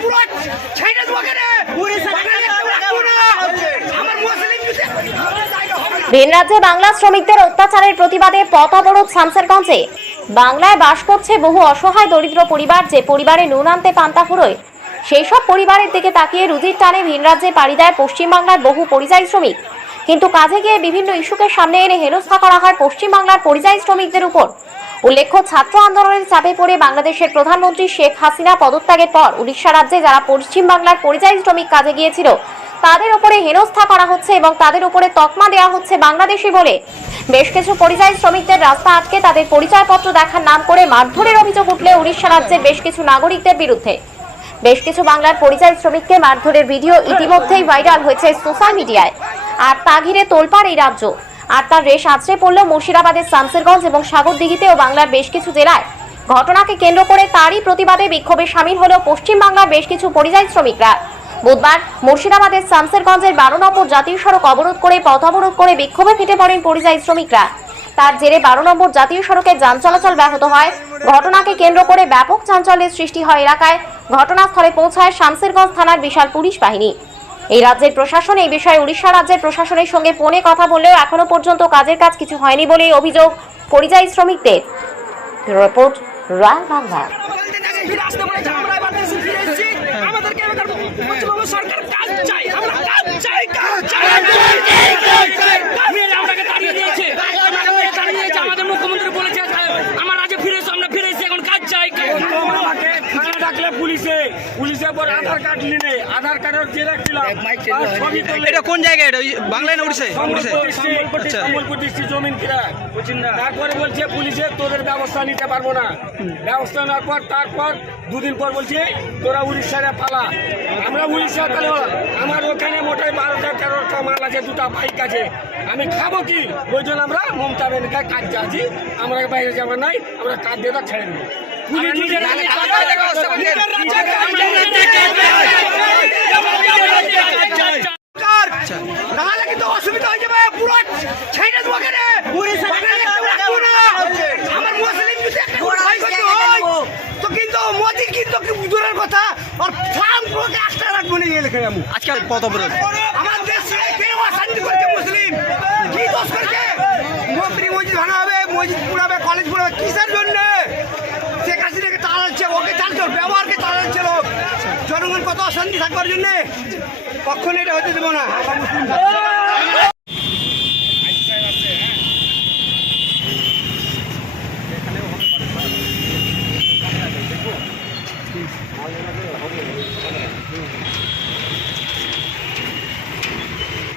পুরো ছেড়ে দেবো কেন? ভিন রাজ্যে বাংলা শ্রমিকদের অত্যাচারের প্রতিবাদে পথ অবরোধ শামসেরগঞ্জে। বাংলায় বাস করছে বহু অসহায় দরিদ্র পরিবার, যে পরিবারে নুন আনতে পান্তা ফুরোয়, সেই সব পরিবারের দিকে তাকিয়ে রুজির টানে ভিন রাজ্যে পাড়ি দেয় পশ্চিমবাংলার বহু পরিযায়ী শ্রমিক। কিন্তু কাজে গিয়ে বিভিন্ন ইস্যুকে সামনে এনে হেনস্থা করা হয় পশ্চিমবাংলার পরিযায়ী শ্রমিকদের উপর। উল্লেখ্য, ছাত্র আন্দোলনের চাপে পড়ে বাংলাদেশের প্রধানমন্ত্রী শেখ হাসিনা পদত্যাগের পর উড়িষ্যা রাজ্যে যারা পশ্চিমবাংলার পরিযায়ী শ্রমিক কাজে গিয়েছিল তাদের উপরে হেনস্থা করা হচ্ছে এবং তাদের উপরে তকমা দেওয়া হচ্ছে বাংলাদেশি বলে। বেশ কিছু পরিযায়ী শ্রমিকদের রাস্তা আটকে তাদের পরিচয়পত্র দেখার নাম করে মারধরের অভিযোগ উঠলে উড়িষ্যা রাজ্যের বেশ কিছু নাগরিকদের বিরুদ্ধে। বেশ কিছু বাংলার পরিযায়ী শ্রমিককে মারধরের ভিডিও ইতিমধ্যেই ভাইরাল হয়েছে সোশ্যাল মিডিয়ায়। আর তা ঘিরে তোলপাড় এই রাজ্য। আর তার রেশ আছড়ে পড়ল মুর্শিদাবাদের শামসেরগঞ্জ এবং সাগরদিঘিতেও বাংলার বেশ কিছু জেলায়। ঘটনাকে কেন্দ্র করে তারই প্রতিবাদে বিক্ষোভে সামিল হল পশ্চিমবাংলার বেশ কিছু পরিযায়ী শ্রমিকরা। বুধবার মুর্শিদাবাদের শামসেরগঞ্জের 12 নম্বর জাতীয় সড়ক অবরোধ করে পথ অবরোধ করে বিক্ষোভে ফেটে পড়েন পরিযায়ী শ্রমিকরা। তার জেরে 12 নম্বর জাতীয় সড়কে যান চলাচল ব্যাহত হয়। ঘটনাকে কেন্দ্র করে ব্যাপক চাঞ্চল্যের সৃষ্টি হয় এলাকায়। ঘটনাস্থলে পৌঁছায় শামসেরগঞ্জ থানার বিশাল পুলিশ বাহিনী। এই রাজ্যের প্রশাসন এই বিষয়ে উড়িষ্যা রাজ্যের প্রশাসনের সঙ্গে ফোনে কথা বললেও এখনো পর্যন্ত কাজের কাজ কিছু হয়নি বলেই অভিযোগ পরিযায়ী শ্রমিকদের। রিপোর্ট রায় বাংলা। মুখ্যমন্ত্রী বলেছে আমার রাজ্যে ফিরেছি, আমরা ফিরেছি, এখন কাজ চাই। পুলিশে আধার কার্ড নিলে আধার কার্ডের জেরক্স দিলাম। এটা কোন জায়গায়? এটা বাংলায় না উড়িষ্যায়? সম্বলপুর ডিস্ট্রিক্ট জমিন কিনা। তারপরে বলছে পুলিশে তোদের ব্যবস্থা নিতে পারবো না। ব্যবস্থা নেওয়ার পর তারপর দুদিন পর বলছে তোরা উড়িষ্যায় পালা। আমরা উড়িষ্যা তাহলে আমার ওখানে মোটাই 12টা 13টা মাল আছে, 2টা বাইক আছে, আমি খাবো কি? ওই জন্য আমরা মমতা ব্যানার্জির কাজ যাচ্ছি। আমরা বাইরে যাবো নাই, আমরা কাজ দিয়ে ছেড়ে দেবো। নাহলে কিন্তু অসুবিধা হয়ে যাবে, পুরো ছেড়ে দেবো কেন? আমার মুসলিম যদি তো কিন্তু মোদি কিন্তু দূরের কথা আর ফার্ম পুরোকে একটা রাখবো না লেখে আমি আজকে পথ অবরোধ। আমার দেশে কেউ অশান্তি করছে, মুসলিম কি দোষ করছে? মন্ত্রী মসজিদ ভাঙা হবে, মসজিদ পুরাবে, কলেজ পুরাবে, কিসের জন্য? শেখ হাসিনাকে তাড়াচ্ছে, ওকে চালছে, ব্যবহারকে তাড়াচ্ছে লোক। জনগণ কত অশান্তি থাকবার জন্য কখনো এটা হতে দেবো না। মুসলিম